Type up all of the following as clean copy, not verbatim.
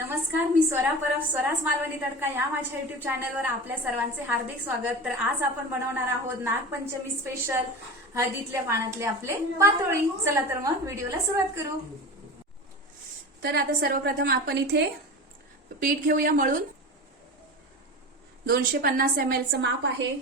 नमस्कार, मी स्वरा परब, स्वराज मालवणी तडका या माझ्या युट्यूब चॅनलवर आपल्या सर्वांचे हार्दिक स्वागत। तर आज आपण बनवणार आहोत नागपंचमी स्पेशल हळदीतल्या पानातले आपले पातोळी। चला तर मग व्हिडिओला सुरुवात करू। तर आता सर्वप्रथम आपण इथे पीठ घेऊया मळून। 250 ml चं माप आहे।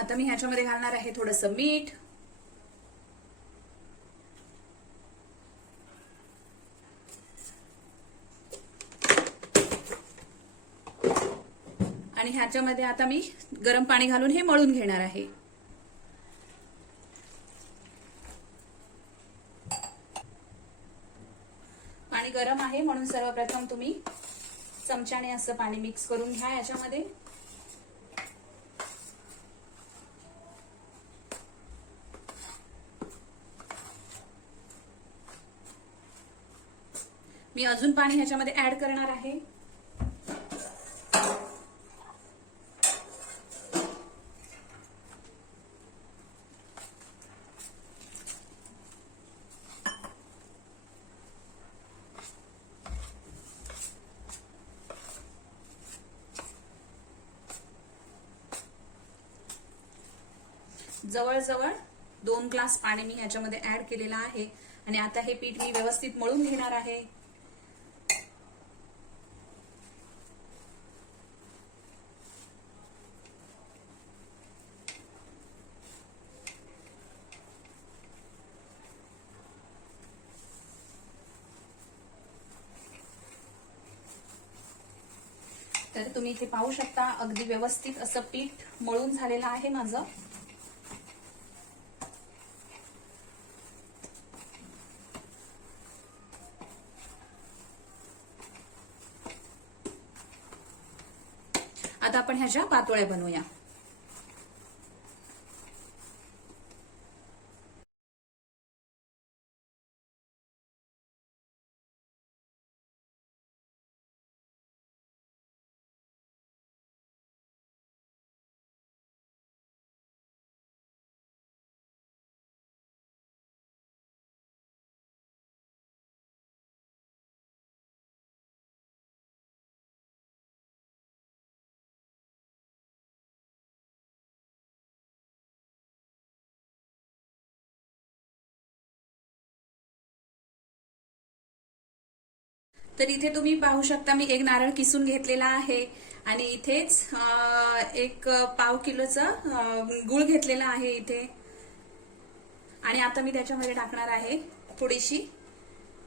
आता मी ह्याच्यामध्ये घालणार आहे थोडंसं मीठ, आणि ह्याच्यामध्ये आता मी गरम पाणी घालून हे मळून घेणार आहे। पाणी गरम आहे म्हणून सर्वप्रथम तुम्ही चमच्याने असं पाणी मिक्स करून घ्या याच्यामध्ये। मी अजून पाणी ह्याच्यामध्ये ऍड करणार आहे। जवळजवळ 2 ग्लास पाणी मी ह्याच्यामध्ये ऍड केलेलं आहे आणि आता हे पीठ मी व्यवस्थित मळून घेणार आहे। तर तुम्ही इथे पाहू शकता अगदी व्यवस्थित असं पीठ मळून झालेलं आहे माझं। आता आपण ह्याच्या पातोळ्या बनवूया। तर इथे तुम्ही पाहू शकता मी एक नारळ किसून घेतलेला आहे आणि इथेच 1 किलोचा गूळ घेतलेला आहे इथे। आणि आता मी त्याच्यामध्ये टाकणार आहे थोडीशी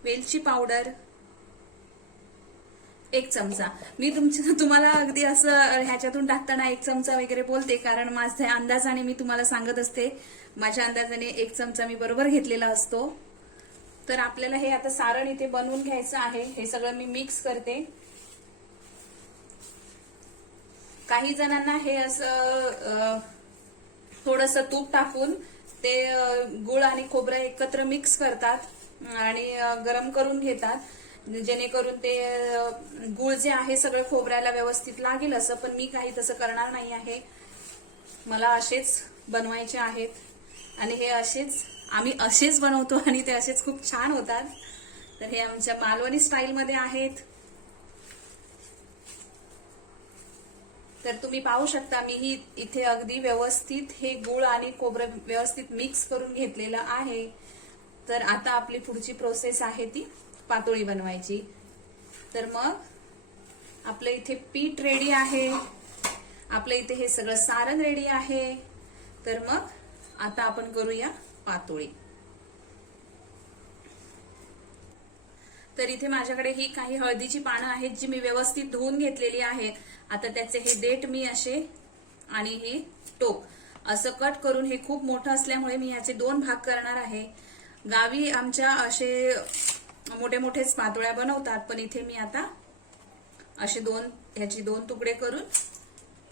वेलची पावडर, 1 चमचा। मी तुम्हाला अगदी असं ह्याच्यातून टाकताना 1 चमचा वगैरे बोलते कारण माझ्या अंदाजाने मी तुम्हाला सांगत असते। माझ्या अंदाजाने 1 चमचा मी बरोबर घेतलेला असतो। तर आपल्याला हे आता सारण इथे बनवून घ्यायचं आहे। हे सगळं मी मिक्स करते। काही जणांना हे असं थोडंसं तूप टाकून ते गुळ आणि खोबरं एकत्र मिक्स करतात आणि गरम करून घेतात जेणेकरून ते गुळ जे आहे सगळं खोबऱ्याला व्यवस्थित लागेल असं। पण मी काही तसं करणार नाही आहे, मला असेच बनवायचे आहेत आणि हे आम्ही असेच बनवतो आणि ते असेच खूप छान होतात। तर हे आमच्या मालवणी स्टाईल मध्ये आहेत। तर तुम्ही पाहू शकता मी इथे अगदी व्यवस्थित हे गूळ आणि खोबरं व्यवस्थित मिक्स करून घेतलेलं आहे। तर आता आपली पुढची प्रोसेस आहे ती पातोळी बनवायची। तर मग आपलं इथे पीठ रेडी आहे, आपलं इथे हे सगळं सारण रेडी आहे। तर मग आता आपण करूया पातोळी। तर इथे माझ्याकडे ही काही हळदीची पानं आहेत जी मी व्यवस्थित धुवून घेतलेली आहेत. आता त्याचे हे देठ मी असे आणि हे टोक असं कट करून, हे खूप मोठं असल्यामुळे मी याचे 2 भाग करणार आहे. गावी आमच्या असे मोठे मोठेच पातोळ्या बनवतात, पण इथे मी आता असे ह्याचे 2 तुकडे करून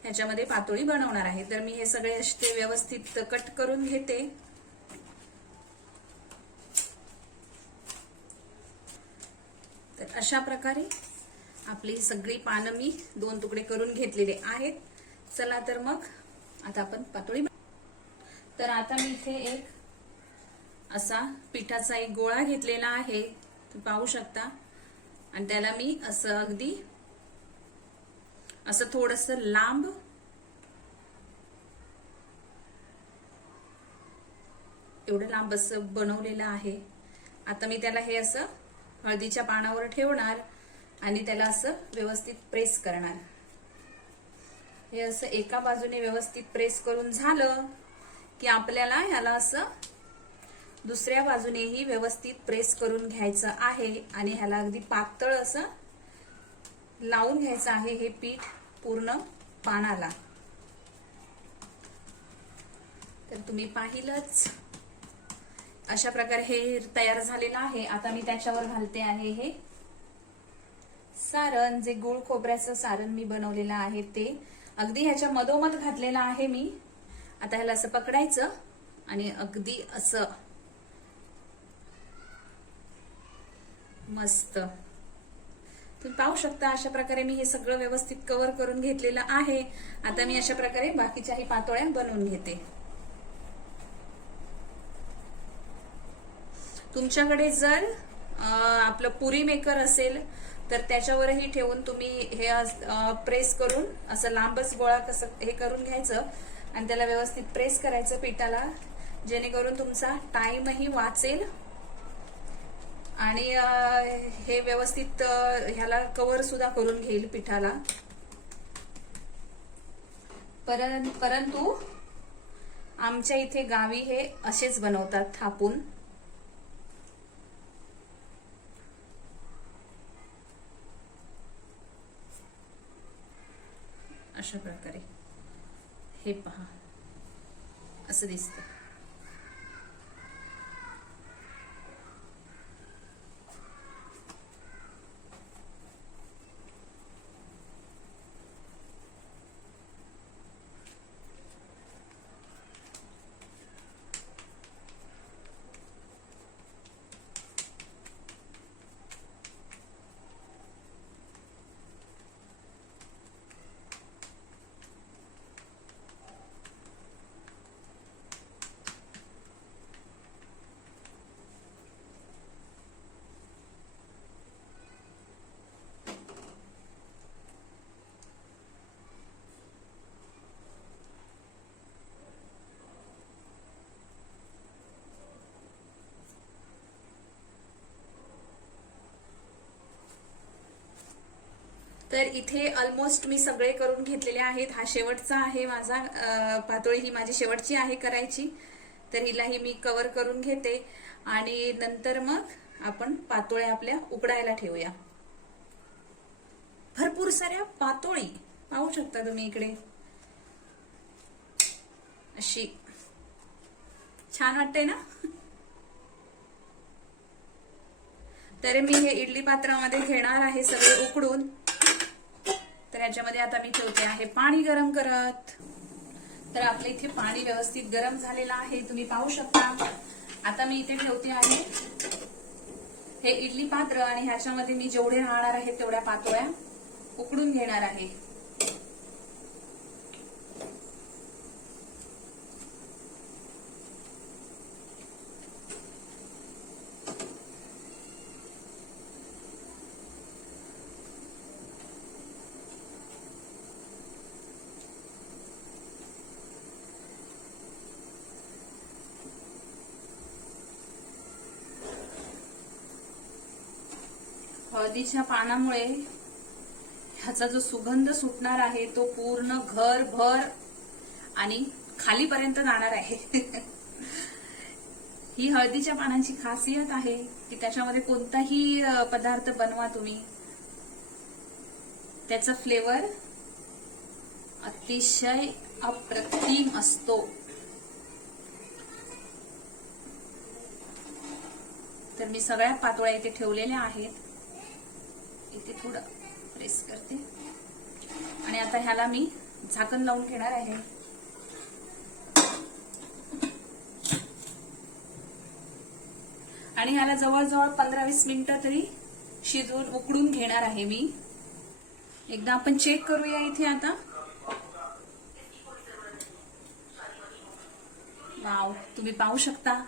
ह्याच्यामध्ये पातोळी बनवणार आहे. तर मी हे सगळे असे व्यवस्थित कट करून घेते. तर अशा प्रकारे आपली सगळी पानं मी 2 तुकडे करून घेतलेले आहेत. चला तर मग आता आपण पातोळी. तर आता मी इथे एक असा पिठाचा एक गोळा घेतलेला आहे, तुम्ही पाहू शकता. आणि त्याला मी असं अगदी असं थोडंसं लांब एवढं लांब असं बनवलेलं आहे. आता मी त्याला हे असं हळदीच्या पानावर ठेवणार आणि त्याला असं व्यवस्थित प्रेस करणार. हे असं एका बाजूने व्यवस्थित प्रेस करून झालं की आपल्याला ह्याला असं दुसऱ्या बाजूनेही व्यवस्थित प्रेस करून घ्यायचं आहे आणि ह्याला अगदी पातळ असं लावून घ्यायचं आहे हे पीठ पूर्ण पानाला. तर तुम्ही पाहिलंच अशा प्रकारे हे तयार झालेलं आहे. आता मी त्याच्यावर घालते आहे हे सारण, जे गुळ खोबऱ्याचं सारण मी बनवलेलं आहे ते अगदी ह्याच्या मधोमध घातलेलं आहे मी. आता ह्याला असं पकडायचं आणि अगदी असं मस्त तुम्ही पाहू शकता. अशा प्रकारे मी हे सगळं व्यवस्थित कव्हर करून घेतलेलं आहे. आता मी अशा प्रकारे बाकीच्याही पातोळ्या बनवून घेते. तुमच्याकडे जर आपलं पुरी मेकर असेल तर त्याच्यावरही ठेवून तुम्ही हे प्रेस करून असं लांबच गोळा कसं हे करून घ्यायचं आणि त्याला व्यवस्थित प्रेस करायचं पिठाला, जेणेकरून तुमचा टाइमही वाचेल आणि हे व्यवस्थित ह्याला कव्हर सुद्धा करून घेईल पिठाला. परंतु आमच्या इथे गावी हे असेच बनवतात थापून. अशा प्रकारे हे पहा असं दिसतं. तर इथे ऑलमोस्ट मी सगळे करून घेतलेले आहेत. हा शेवटचा आहे माझा पातोळी, ही माझी शेवटची आहे करायची. तर हिलाही मी कव्हर करून घेते आणि नंतर मग आपण पातोळ्या आपल्या उकडायला ठेवूया. भरपूर साऱ्या पातोळी पाहू शकता तुम्ही इकडे. अशी छान वाटते ना. तर मी हे इडली पात्रामध्ये घेणार आहे सगळे उकडून. तर याच्यामध्ये आता मी ठेवते आहे पाणी गरम करत. तर आपले इथे पाणी व्यवस्थित गरम झालेलं आहे, तुम्ही पाहू शकता. आता मी इथे ठेवते आहे हे इडली पात्र आणि ह्याच्यामध्ये मी जेवढे राहणार आहे तेवढ्या पातोळ्या उकडून घेणार आहे. हळदीच्या पानामुळे ह्याचा जो सुगंध सुटणार आहे तो पूर्ण घरभर आणि खालीपर्यंत जाणार आहे. ही हळदीच्या पानांची खासियत आहे की त्याच्यामध्ये कोणताही पदार्थ बनवा तुम्ही, त्याचा फ्लेवर अतिशय अप्रतिम असतो. तर मी सगळ्या पातोळ्या इथे ठेवलेल्या आहेत. इथे थोडं प्रेस करते आणि आता ह्याला मी झाकण लावून घेणार आहे. आणि ह्याला जवळजवळ 15-20 मिनिटं तरी शिजवून उकडून घेणार आहे मी. एकदा आपण चेक करूया इथे आता. वाव, तुम्ही पाहू शकता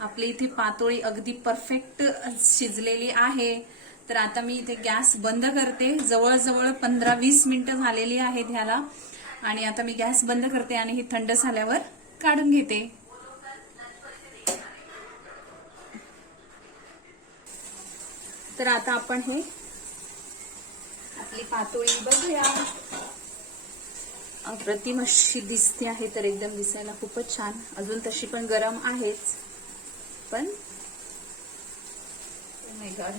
आपली इथे पातोळी अगदी परफेक्ट शिजलेली आहे. तर आता मी इथे गॅस बंद करते. जवळजवळ 15-20 मिनिटं झालेली आहेत ह्याला. आणि आता मी गॅस बंद करते आणि ही थंड झाल्यावर काढून घेते. तर आता आपण हे आपली पातोळी बघूया. अप्रतिम अशी दिसते आहे. तर एकदम दिसायला खूपच छान. अजून तशी पण गरम आहेच, पण ओ माय गॉड,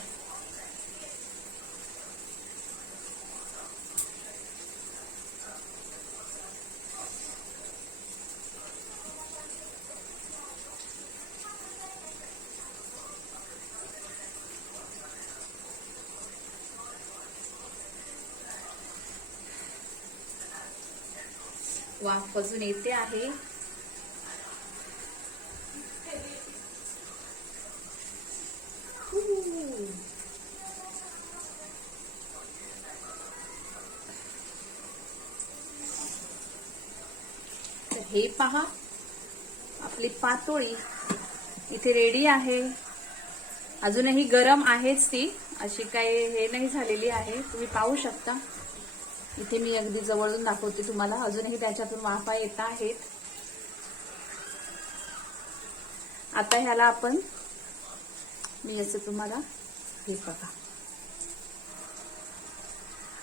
वाफ अजून येते आहे. तर हे पहा, आपली पातोळी इथे रेडी आहे. अजूनही गरम आहेच ती, अशी काही हे नाही झालेली आहे. तुम्ही पाहू शकता. इथे मी अगदी जवळून दाखवते तुम्हाला. अजूनही त्याच्यातून वाफा येत आहेत. आता ह्याला आपण, मी असं तुम्हाला हे बघा,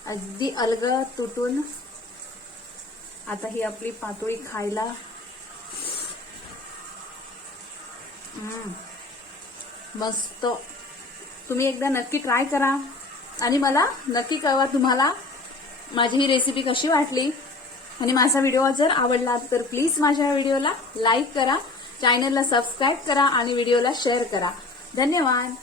अगदी अलगद तुटून आता ही आपली पातोळी खायला मस्त. तुम्ही एकदा नक्की ट्राय करा आणि मला नक्की कळवा तुम्हाला माझी ही रेसिपी कशी वाटली. आणि माझा व्हिडिओ जर आवडला तर प्लीज माझ्या व्हिडिओला लाईक करा, चॅनलला सबस्क्राईब करा आणि व्हिडिओला शेअर करा. धन्यवाद.